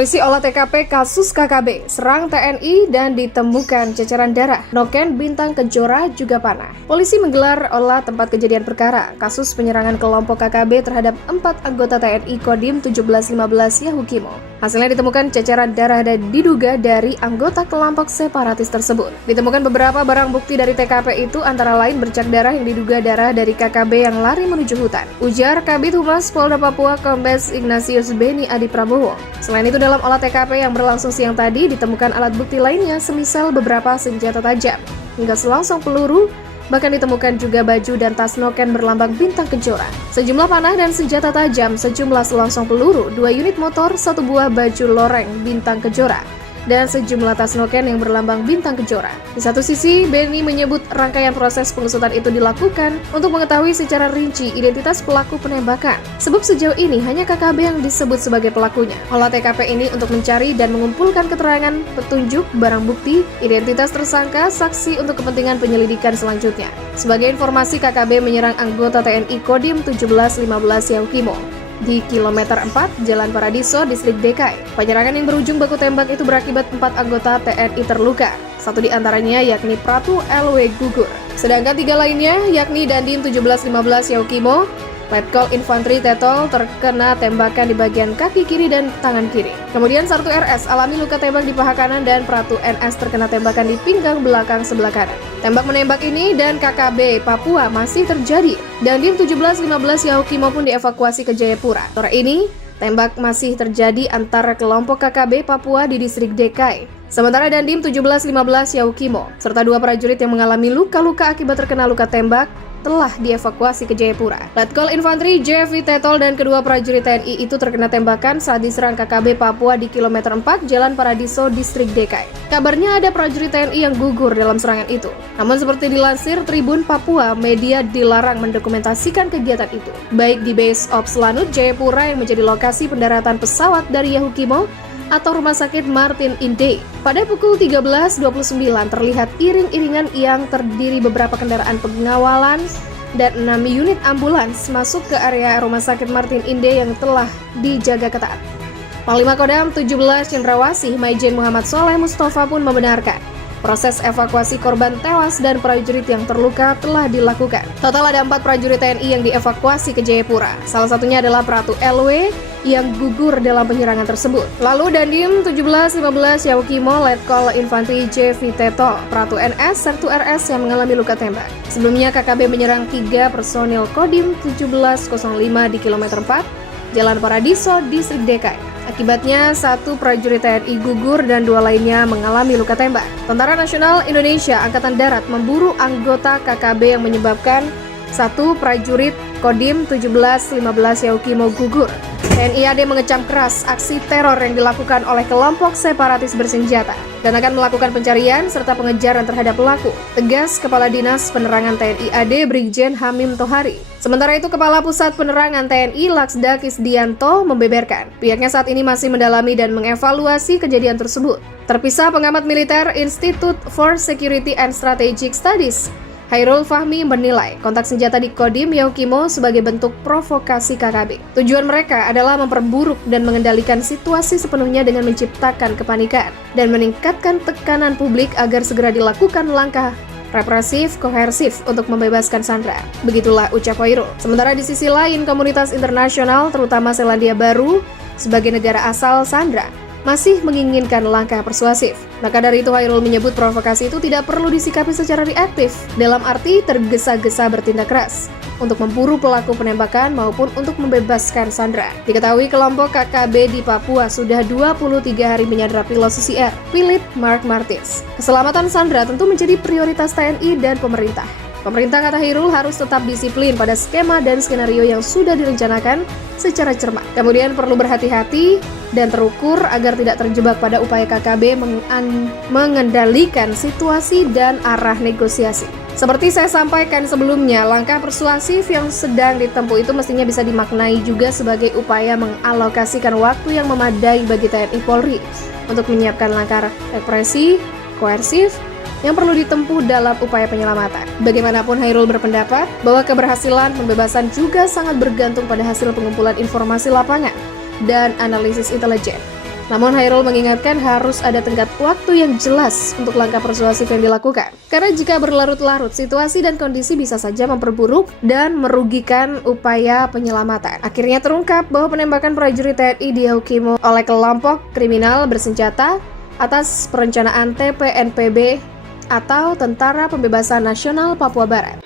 Polisi olah TKP kasus KKB, serang TNI dan ditemukan ceceran darah. Noken Bintang Kejora juga panah. Polisi menggelar olah tempat kejadian perkara kasus penyerangan kelompok KKB terhadap 4 anggota TNI Kodim 1715 Yahukimo. Hasilnya ditemukan ceceran darah dan diduga dari anggota kelompok separatis tersebut. Ditemukan beberapa barang bukti dari TKP itu antara lain bercak darah yang diduga darah dari KKB yang lari menuju hutan. Ujar Kabid Humas Polda Papua Kombes Ignatius Beni Adi Prabowo. Selain itu dalam olah TKP yang berlangsung siang tadi ditemukan alat bukti lainnya semisal beberapa senjata tajam hingga selongsong peluru. Bahkan ditemukan juga baju dan tas noken berlambang Bintang Kejora, sejumlah panah dan senjata tajam, sejumlah selongsong peluru, 2 unit motor, 1 buah baju loreng Bintang Kejora, dan sejumlah tas noken yang berlambang Bintang Kejora. Di satu sisi, Beni menyebut rangkaian proses pengusutan itu dilakukan untuk mengetahui secara rinci identitas pelaku penembakan. Sebab sejauh ini hanya KKB yang disebut sebagai pelakunya. Olah TKP ini untuk mencari dan mengumpulkan keterangan, petunjuk, barang bukti, identitas tersangka, saksi untuk kepentingan penyelidikan selanjutnya. Sebagai informasi, KKB menyerang anggota TNI Kodim 1715 Yahukimo di kilometer 4 Jalan Paradiso, Distrik DKI. Penyerangan yang berujung baku tembak itu berakibat 4 anggota TNI terluka. Satu di antaranya yakni Pratu LW gugur. Sedangkan 3 lainnya yakni Dandim 1715 Yahukimo, Letkol Infantri Tetol terkena tembakan di bagian kaki kiri dan tangan kiri. Kemudian Sartu RS alami luka tembak di paha kanan dan Pratu NS terkena tembakan di pinggang belakang sebelah kanan. Tembak menembak ini dan KKB Papua masih terjadi. Dandim 1715 Yahukimo pun dievakuasi ke Jayapura. Sore ini, tembak masih terjadi antara kelompok KKB Papua di distrik DKI. Sementara Dandim 1715 Yahukimo serta 2 prajurit yang mengalami luka-luka akibat terkena luka tembak telah dievakuasi ke Jayapura. Letkol Infantri JFV Tetol dan kedua prajurit TNI itu terkena tembakan saat diserang KKB Papua di kilometer 4 Jalan Paradiso, Distrik DKI. Kabarnya ada prajurit TNI yang gugur dalam serangan itu. Namun seperti dilansir Tribun Papua, media dilarang mendokumentasikan kegiatan itu, baik di Base Ops Lanut Jayapura yang menjadi lokasi pendaratan pesawat dari Yahukimo atau Rumah Sakit Martin Inde. Pada pukul 13.29 terlihat iring-iringan yang terdiri beberapa kendaraan pengawalan dan 6 unit ambulans masuk ke area Rumah Sakit Martin Inde yang telah dijaga ketat. Panglima Kodam 17 Cendrawasih Maijen Muhammad Soleh Mustafa pun membenarkan proses evakuasi korban tewas dan prajurit yang terluka telah dilakukan. Total ada 4 prajurit TNI yang dievakuasi ke Jayapura. Salah satunya adalah Pratu LW yang gugur dalam penyerangan tersebut. Lalu Dandim 1715 Yahukimo, Letkol Infantri JV Tetol, Pratu NS, Sertu RS yang mengalami luka tembak. Sebelumnya KKB menyerang 3 personil Kodim 1705 di kilometer 4 Jalan Paradiso, Distrik DKI. Akibatnya 1 prajurit TNI gugur dan 2 lainnya mengalami luka tembak. Tentara Nasional Indonesia Angkatan Darat memburu anggota KKB yang menyebabkan 1 prajurit Kodim 1715 Yahukimo gugur. TNI AD mengecam keras aksi teror yang dilakukan oleh kelompok separatis bersenjata dan akan melakukan pencarian serta pengejaran terhadap pelaku, tegas Kepala Dinas Penerangan TNI AD Brigjen Hamim Tohari. Sementara itu, Kepala Pusat Penerangan TNI Laksda Kisdianto membeberkan pihaknya saat ini masih mendalami dan mengevaluasi kejadian tersebut. Terpisah, pengamat militer Institute for Security and Strategic Studies Hairul Fahmi menilai kontak senjata di Kodim Yahukimo sebagai bentuk provokasi KKB. Tujuan mereka adalah memperburuk dan mengendalikan situasi sepenuhnya dengan menciptakan kepanikan dan meningkatkan tekanan publik agar segera dilakukan langkah represif kohersif untuk membebaskan Sandra. Begitulah ucap Hairul. Sementara di sisi lain, komunitas internasional terutama Selandia Baru sebagai negara asal Sandra masih menginginkan langkah persuasif. Maka dari itu Hairul menyebut provokasi itu tidak perlu disikapi secara reaktif, dalam arti tergesa-gesa bertindak keras untuk memburu pelaku penembakan maupun untuk membebaskan Sandra. Diketahui kelompok KKB di Papua sudah 23 hari menyandra pilot Susi Air, Philip Mark Martins. Keselamatan Sandra tentu menjadi prioritas TNI dan pemerintah. Pemerintah, kata Hairul, harus tetap disiplin pada skema dan skenario yang sudah direncanakan secara cermat. Kemudian perlu berhati-hati dan terukur agar tidak terjebak pada upaya KKB mengendalikan situasi dan arah negosiasi. Seperti saya sampaikan sebelumnya, langkah persuasif yang sedang ditempuh itu mestinya bisa dimaknai juga sebagai upaya mengalokasikan waktu yang memadai bagi TNI Polri untuk menyiapkan langkah represi, koersif, yang perlu ditempuh dalam upaya penyelamatan. Bagaimanapun Hairul berpendapat bahwa keberhasilan pembebasan juga sangat bergantung pada hasil pengumpulan informasi lapangan dan analisis intelijen. Namun Hairul mengingatkan harus ada tenggat waktu yang jelas untuk langkah persuasif yang dilakukan. Karena jika berlarut-larut, situasi dan kondisi bisa saja memperburuk dan merugikan upaya penyelamatan. Akhirnya terungkap bahwa penembakan prajurit TNI di Yaukimo oleh kelompok kriminal bersenjata atas perencanaan TPNPB atau Tentara Pembebasan Nasional Papua Barat.